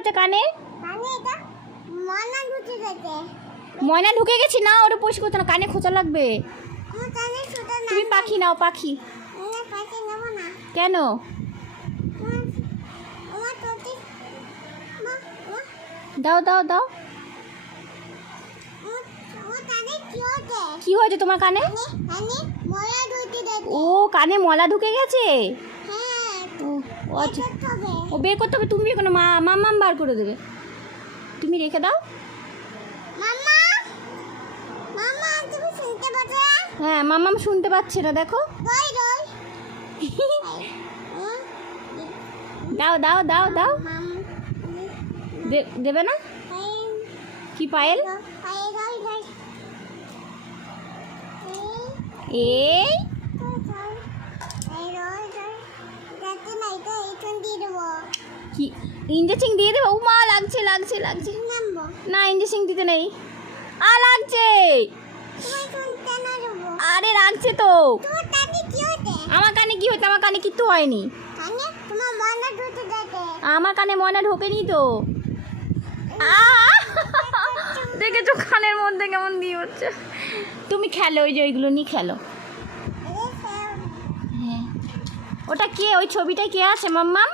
হয়েছে কানে? ময়না ঢুকে গেছি না, ওটা পরিষ্কার করতে না, কানে খোঁচা লাগবে। তুমি পাখি নাও, পাখি। কেন? দাও দাও দাও। কি হয়েছে তোমার কানে? ও কানে ময়লা ঢুকে গেছে। ও আচ্ছা, ও বের করতে হবে। তুমি কোনো মাম্মাম বার করে দেবে, তুমি রেখে দাও। হ্যাঁ মাম্মাম শুনতে পাচ্ছে না, দেখো। দাও দাও দাও দাও। দেবে না? কি পায়েল? এই কি ইঞ্জেকশন দিয়ে দেবো? মা লাগছে লাগছে লাগছে। না ইঞ্জেকশন দিতে নেই। লাগছে। আরে লাগছে তো। আমার কানে কি হচ্ছে? আমার কানে কিচ্ছু হয়নি। আমার কানে ময়না ঢোকেনি তো। দেখেছো কানের মধ্যে কেমন দিয়ে হচ্ছে। তুমি খেলো, ওই যে ওইগুলো নিয়ে খেলো। হ্যাঁ ওটা কে? ওই ছবিটায় কে আছে মাম্মাম?